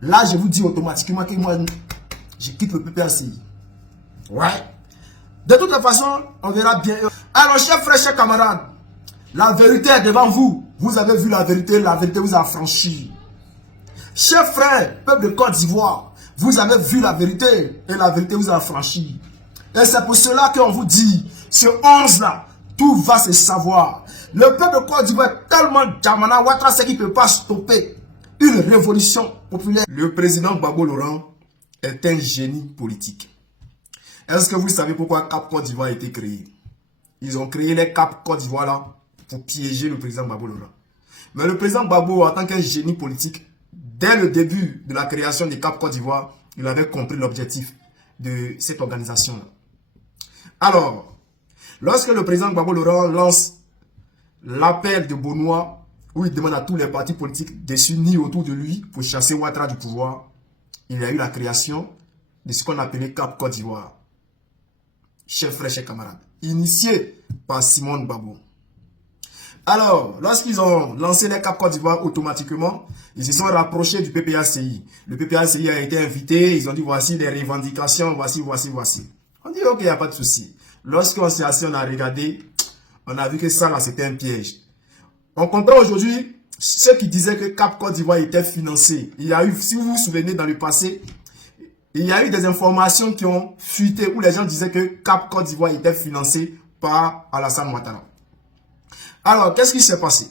là, je vous dis automatiquement que moi, je quitte le PPACI. Ouais. De toute façon, on verra bien. Alors, chers frères, chers camarades, la vérité est devant vous. Vous avez vu la vérité vous a franchi. Chers frères, peuple de Côte d'Ivoire, vous avez vu la vérité et la vérité vous a franchi. Et c'est pour cela qu'on vous dit, ce 11 là, tout va se savoir. Le peuple de Côte d'Ivoire est tellement Djamana Ouattara, c'est qu'il ne peut pas stopper une révolution populaire. Le président Gbagbo Laurent est un génie politique. Est-ce que vous savez pourquoi Cap Côte d'Ivoire a été créé? Ils ont créé les Cap Côte d'Ivoire là pour piéger le président Gbagbo Laurent. Mais le président Gbagbo, en tant qu'un génie politique, dès le début de la création des Cap Côte d'Ivoire, il avait compris l'objectif de cette organisation-là. Alors, lorsque le président Gbagbo Laurent lance l'appel de Bonois, où il demande à tous les partis politiques de s'unir autour de lui pour chasser Ouattara du pouvoir, il y a eu la création de ce qu'on appelait Cap Côte d'Ivoire. Chers frères, chers camarades, initié par Simone Gbagbo. Alors, lorsqu'ils ont lancé les Cap Côte d'Ivoire, automatiquement, ils se sont rapprochés du PPACI. Le PPACI a été invité, ils ont dit voici les revendications, voici. On dit ok, il n'y a pas de souci. Lorsqu'on s'est assis, on a regardé, on a vu que ça là c'était un piège. On comprend aujourd'hui ceux qui disaient que Cap Côte d'Ivoire était financé. Il y a eu, si vous vous souvenez dans le passé, il y a eu des informations qui ont fuité où les gens disaient que Cap Côte d'Ivoire était financé par Alassane Ouattara. Alors, qu'est-ce qui s'est passé?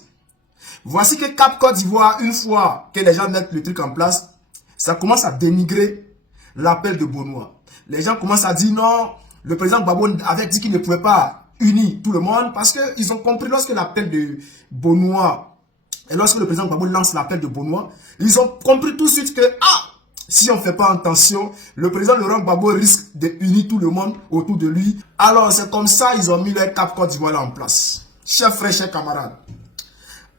Voici que Cap Côte d'Ivoire, une fois que les gens mettent le truc en place, ça commence à dénigrer l'appel de Bonois. Les gens commencent à dire non, le président Gbagbo avait dit qu'il ne pouvait pas unir tout le monde parce qu'ils ont compris lorsque l'appel de Bonois, et lorsque le président Gbagbo lance l'appel de Bonois, ils ont compris tout de suite que, si on ne fait pas attention, le président Laurent Gbagbo risque d'unir tout le monde autour de lui. Alors, c'est comme ça ils ont mis les Cap Côte d'Ivoire là en place. Chers frères, chers camarades,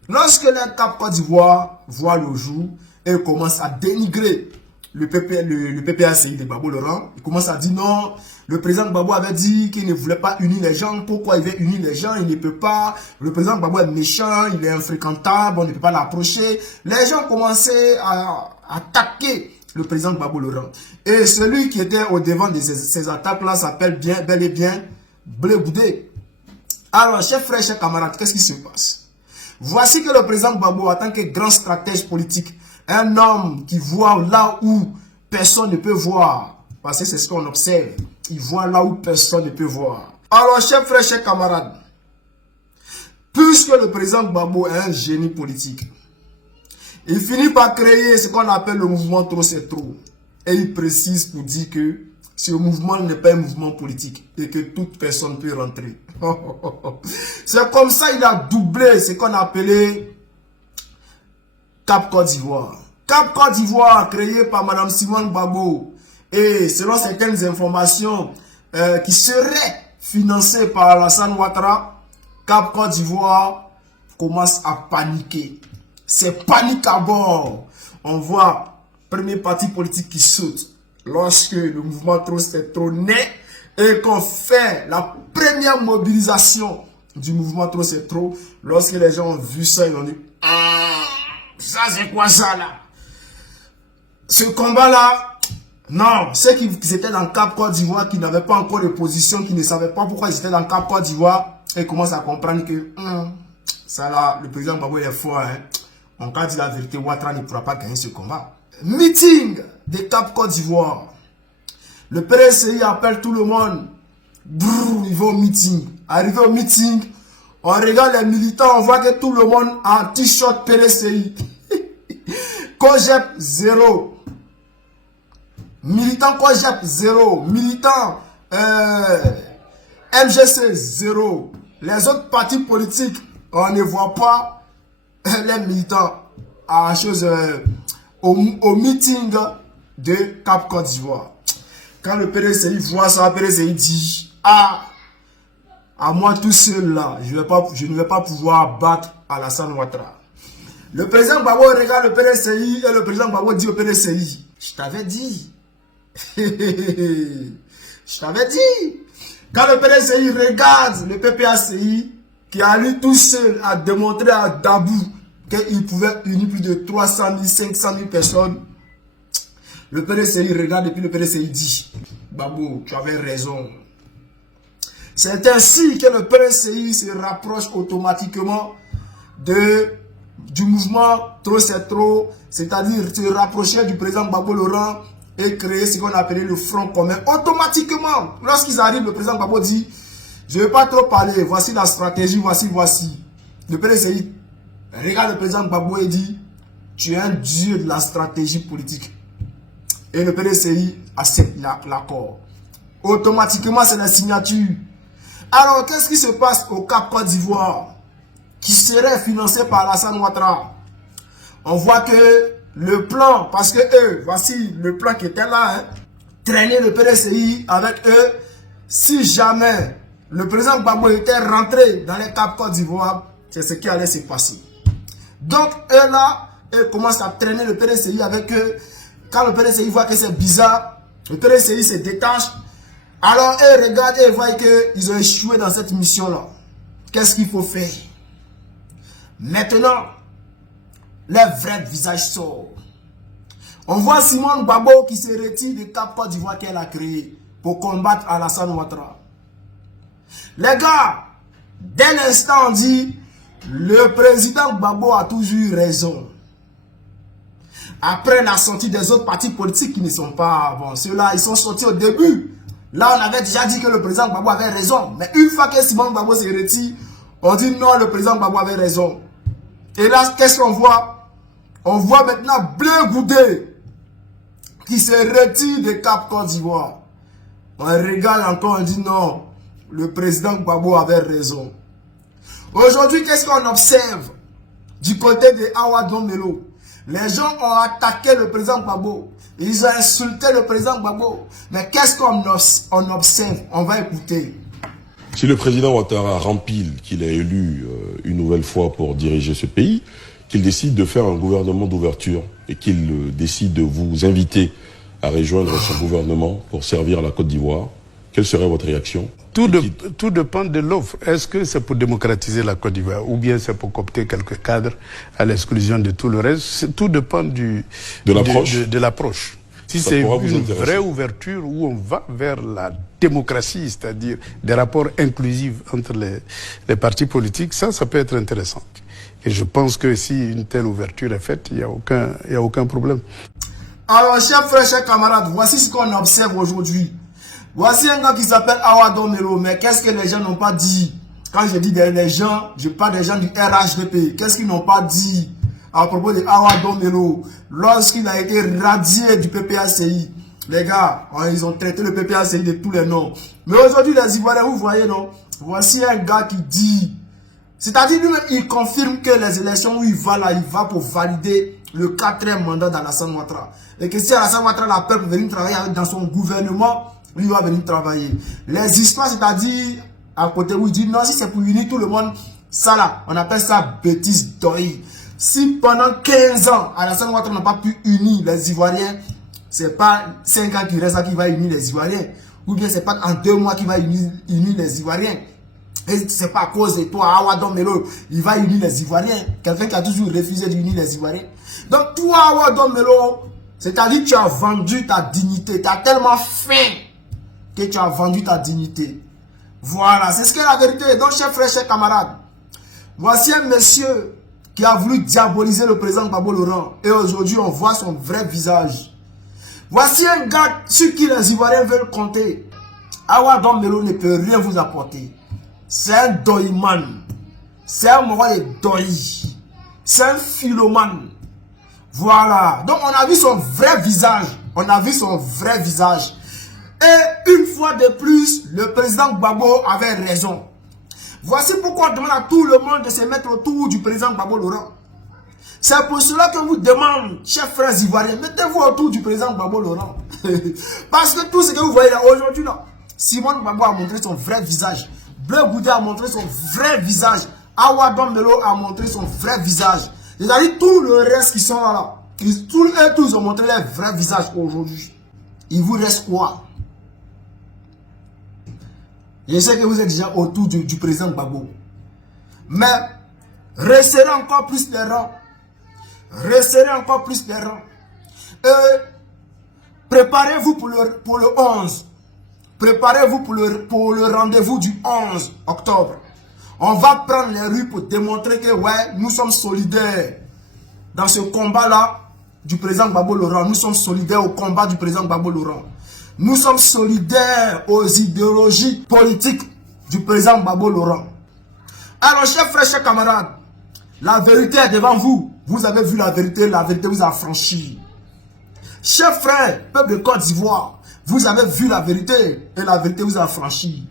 lorsque les Cap Côte d'Ivoire voient le jour et commencent à dénigrer le PPACI de Gbagbo Laurent, ils commencent à dire non, le président Gbagbo avait dit qu'il ne voulait pas unir les gens. Pourquoi il veut unir les gens? Il ne peut pas. Le président Gbagbo est méchant, il est infréquentable, on ne peut pas l'approcher. Les gens commençaient à attaquer le président Gbagbo Laurent. Et celui qui était au devant de ces attaques-là s'appelle bel et bien Blé Boudé. Alors, chers frères, chers camarades, qu'est-ce qui se passe? Voici que le président Gbagbo, en tant que grand stratège politique, un homme qui voit là où personne ne peut voir, parce que c'est ce qu'on observe, il voit là où personne ne peut voir. Alors, chers frères, chers camarades, puisque le président Gbagbo est un génie politique, il finit par créer ce qu'on appelle le mouvement Trop c'est trop. Et il précise pour dire que ce mouvement n'est pas un mouvement politique et que toute personne peut rentrer. C'est comme ça qu'il a doublé ce qu'on appelait Cap Côte d'Ivoire. Cap Côte d'Ivoire créé par Mme Simone Gbagbo. Et selon certaines informations qui seraient financées par Alassane Ouattara, Cap Côte d'Ivoire commence à paniquer. C'est panique à bord. On voit premier parti politique qui saute lorsque le mouvement Trop c'est trop naît et qu'on fait la première mobilisation du mouvement Trop c'est trop. Lorsque les gens ont vu ça, ils ont dit ça c'est quoi ça là? Ce combat là, non, ceux qui étaient dans Cap Côte d'Ivoire, qui n'avaient pas encore de position, qui ne savaient pas pourquoi ils étaient dans Cap Côte d'Ivoire, ils commencent à comprendre que ça là, le président Gbagbo est fort. En cas de la vérité, Ouattara ne pourra pas gagner ce combat. Meeting de Cap Côte d'Ivoire. Le PDCI appelle tout le monde. Brrr, il va au meeting. Arrivé au meeting, on regarde les militants, on voit que tout le monde a un t-shirt PDCI. Cogep 0. Militant Cogep 0. Militant MGC 0. Les autres partis politiques, on ne voit pas les militants à au meeting de Cap Côte d'Ivoire. Quand le PDCI voit ça, le PDCI dit à moi tout seul là, je ne vais pas pouvoir battre Alassane Ouattara. Le président Gbagbo regarde le PDCI et le président Gbagbo dit au PDCI, je t'avais dit. Je t'avais dit. Quand le PDCI regarde le PPACI, qui a lui tout seul à démontrer à Dabou qu'il pouvait unir plus de 300 000, 500 000 personnes, Le PDCI regarde et puis le PDCI dit, Gbagbo, tu avais raison. C'est ainsi que le PDCI se rapproche automatiquement du mouvement Trop c'est trop, c'est-à-dire se rapprocher du président Gbagbo Laurent et créer ce qu'on appelait le Front commun. Automatiquement, lorsqu'ils arrivent, le président Gbagbo dit, je ne vais pas trop parler, voici la stratégie, voici. Le PDCI regarde le président Gbagbo et dit, tu es un dieu de la stratégie politique. Et le PDCI accepte l'accord. Automatiquement, c'est la signature. Alors, qu'est-ce qui se passe au Cap Côte d'Ivoire, qui serait financé par Alassane Ouattara? On voit que le plan, parce que eux, voici le plan qui était là, hein, traîner le PDCI avec eux, si jamais le président Gbagbo était rentré dans les Cap Côte d'Ivoire, c'est ce qui allait se passer. Donc, eux là, eux commencent à traîner le PDCI avec eux. Quand le PDCI voit que c'est bizarre, le PDCI se détache. Alors, eux regardent et voient qu'ils ont échoué dans cette mission-là. Qu'est-ce qu'il faut faire? Maintenant, les vrais visages sortent. On voit Simone Gbagbo qui se retire des Cap Côte d'Ivoire qu'elle a créé pour combattre Alassane Ouattara. Les gars, dès l'instant on dit, le président Gbagbo a toujours eu raison. Après la sortie des autres partis politiques qui ne sont pas... Bon, ceux-là, ils sont sortis au début. Là, on avait déjà dit que le président Gbagbo avait raison. Mais une fois que Simone Gbagbo se retire, on dit non, le président Gbagbo avait raison. Et là, qu'est-ce qu'on voit? On voit maintenant Bleu Goudé qui se retire des Cap Côte d'Ivoire. On regarde encore, on dit non, le président Gbagbo avait raison. Aujourd'hui, qu'est-ce qu'on observe du côté de Awa Domelo? Les gens ont attaqué le président Gbagbo. Ils ont insulté le président Gbagbo. Mais qu'est-ce qu'on observe? On va écouter. Si le président Ouattara rempile qu'il est élu une nouvelle fois pour diriger ce pays, qu'il décide de faire un gouvernement d'ouverture et qu'il décide de vous inviter à rejoindre son gouvernement pour servir la Côte d'Ivoire, quelle serait votre réaction? Tout dépend de l'offre. Est-ce que c'est pour démocratiser la Côte d'Ivoire ou bien c'est pour coopter quelques cadres à l'exclusion de tout le reste? Tout dépend de l'approche. Si c'est une vraie ouverture où on va vers la démocratie, c'est-à-dire des rapports inclusifs entre les partis politiques, ça peut être intéressant. Et je pense que si une telle ouverture est faite, il n'y a aucun problème. Alors, chers frères, chers camarades, voici ce qu'on observe aujourd'hui. Voici un gars qui s'appelle Awa Domelo. Mais qu'est-ce que les gens n'ont pas dit? Quand je dis les gens, je parle des gens du RHDP. Qu'est-ce qu'ils n'ont pas dit à propos de Awa Domelo lorsqu'il a été radié du PPACI? Les gars, ils ont traité le PPACI de tous les noms. Mais aujourd'hui, les Ivoiriens, vous voyez, non? Voici un gars qui dit, c'est-à-dire lui-même, il confirme que les élections où il va là, il va pour valider le 4e mandat d'Alassane Ouattara. Et que si Alassane Ouattara a peur pour venir travailler dans son gouvernement, lui va venir travailler. Les histoires, c'est-à-dire, à côté où il dit, non, si c'est pour unir tout le monde, ça là, on appelle ça bêtise d'oeil. Si pendant 15 ans, Alassane Ouattara n'a pas pu unir les Ivoiriens, c'est pas 5 ans qui reste qui va unir les Ivoiriens. Ou bien c'est pas en 2 mois qu'il va unir les Ivoiriens. Et c'est pas à cause de toi, Awa Domelo, il va unir les Ivoiriens. Quelqu'un qui a toujours refusé d'unir les Ivoiriens. Donc toi, Awa Domelo, c'est-à-dire que tu as vendu ta dignité. Tu as tellement faim que tu as vendu ta dignité. Voilà, c'est ce qu'est la vérité. Donc, chers frères, chers camarades, voici un monsieur qui a voulu diaboliser le président Gbagbo Laurent. Et aujourd'hui, on voit son vrai visage. Voici un gars sur qui les Ivoiriens veulent compter. Awa Domelo ne peut rien vous apporter. C'est un doyman. C'est un moral de doy. C'est un philomane. Voilà. Donc, on a vu son vrai visage. On a vu son vrai visage. Et une fois de plus, le président Gbagbo avait raison. Voici pourquoi on demande à tout le monde de se mettre autour du président Gbagbo Laurent. C'est pour cela que vous demande, chers frères ivoiriens, mettez-vous autour du président Gbagbo Laurent. Parce que tout ce que vous voyez là aujourd'hui, Simone Gbagbo a montré son vrai visage. Bleu Goudé a montré son vrai visage. Awa Domelo a montré son vrai visage. C'est-à-dire tout le reste qui sont là. Tous ont montré leur vrai visage aujourd'hui. Il vous reste quoi? Je sais que vous êtes déjà autour du président Gbagbo. Mais resserrez encore plus les rangs. Resserrez encore plus les rangs. Préparez-vous pour le 11. Préparez-vous pour le rendez-vous du 11 octobre. On va prendre les rues pour démontrer que ouais, nous sommes solidaires dans ce combat-là du président Gbagbo Laurent. Nous sommes solidaires au combat du président Gbagbo Laurent. Nous sommes solidaires aux idéologies politiques du président Gbagbo Laurent. Alors, chers frères, chers camarades, la vérité est devant vous. Vous avez vu la vérité vous a franchi. Chers frères, peuple de Côte d'Ivoire, vous avez vu la vérité et la vérité vous a franchi.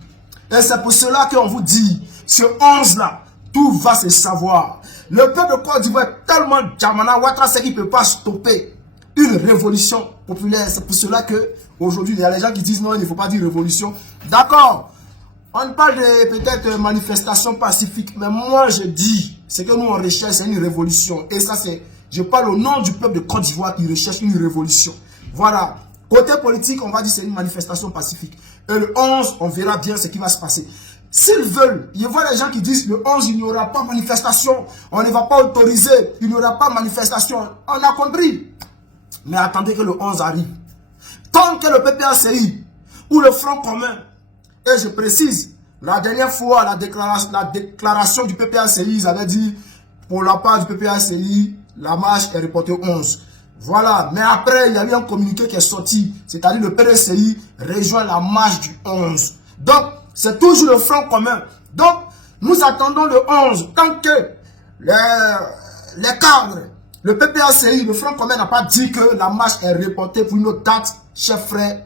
Et c'est pour cela qu'on vous dit, ce 11-là, tout va se savoir. Le peuple de Côte d'Ivoire est tellement Djamana Ouattara, c'est qu'il ne peut pas stopper une révolution populaire. C'est pour cela que aujourd'hui, il y a les gens qui disent non, il ne faut pas dire révolution. D'accord, on parle de peut-être manifestation pacifique, mais moi je dis, ce que nous on recherche, c'est une révolution. Et ça c'est, je parle au nom du peuple de Côte d'Ivoire qui recherche une révolution. Voilà, côté politique, on va dire c'est une manifestation pacifique. Et le 11, on verra bien ce qui va se passer. S'ils veulent, il y a des gens qui disent le 11, il n'y aura pas manifestation, on ne va pas autoriser, il n'y aura pas manifestation. On a compris. Mais attendez que le 11 arrive. Tant que le PPACI ou le Front commun, et je précise, la dernière fois, la déclaration du PPACI, ils avaient dit, pour la part du PPACI, la marche est reportée au 11. Voilà, mais après, il y a eu un communiqué qui est sorti, c'est-à-dire le PDCI rejoint la marche du 11. Donc, c'est toujours le Front commun. Donc, nous attendons le 11, tant que les cadres, le PPACI, le Front commun n'a pas dit que la marche est reportée pour une autre date, chers frères,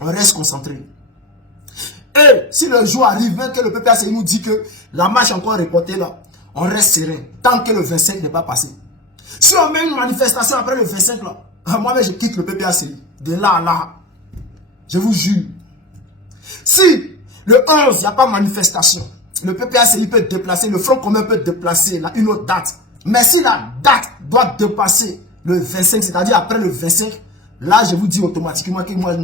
on reste concentré. Et si le jour arrive, même que le PPACI nous dit que la marche est encore reportée là, on reste serein, tant que le 25 n'est pas passé. Si on met une manifestation après le 25 là, moi-même je quitte le PPACI. De là à là, je vous jure. Si le 11, il n'y a pas manifestation, le PPACI peut déplacer, le Front commun peut déplacer une autre date. Mais si la date doit dépasser le 25, c'est-à-dire après le 25, là je vous dis automatiquement que moi,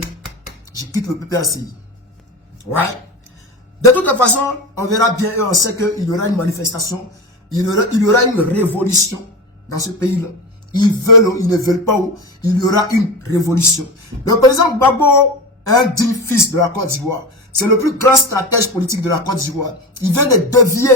je quitte le PPACI. Ouais. De toute façon, on verra bien et on sait qu'il y aura une manifestation, il y aura une révolution dans ce pays-là. Ils veulent ou ils ne veulent pas, il y aura une révolution. Le président Gbagbo est un digne fils de la Côte d'Ivoire. C'est le plus grand stratège politique de la Côte d'Ivoire. Il vient de dévier,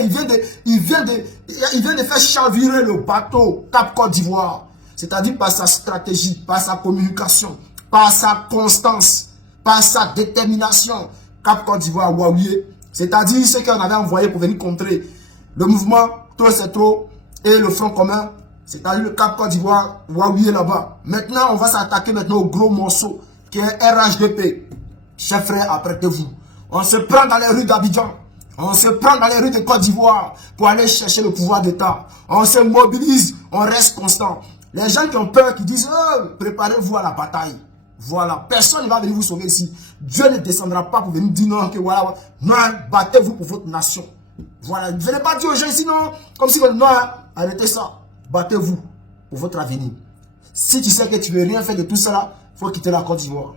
il vient de faire chavirer le bateau Cap Côte d'Ivoire. C'est-à-dire par sa stratégie, par sa communication, par sa constance, par sa détermination. Cap Côte d'Ivoire, Waouye. C'est-à-dire ce qu'on avait envoyé pour venir contrer le mouvement Trop c'est trop et le Front commun. C'est-à-dire le Cap Côte d'Ivoire, Waouye là-bas. Maintenant, on va s'attaquer maintenant au gros morceau qui est RHDP. Chers frères, apprêtez-vous. On se prend dans les rues d'Abidjan. On se prend dans les rues de Côte d'Ivoire pour aller chercher le pouvoir d'État. On se mobilise, on reste constant. Les gens qui ont peur, qui disent oh, préparez-vous à la bataille. Voilà, personne ne va venir vous sauver ici. Dieu ne descendra pas pour venir dire non, que voilà, non, battez-vous pour votre nation. Voilà, ne venez pas dire aux gens ici non, comme si non, arrêtez ça. Battez-vous pour votre avenir. Si tu sais que tu ne veux rien faire de tout ça, il faut quitter la Côte d'Ivoire.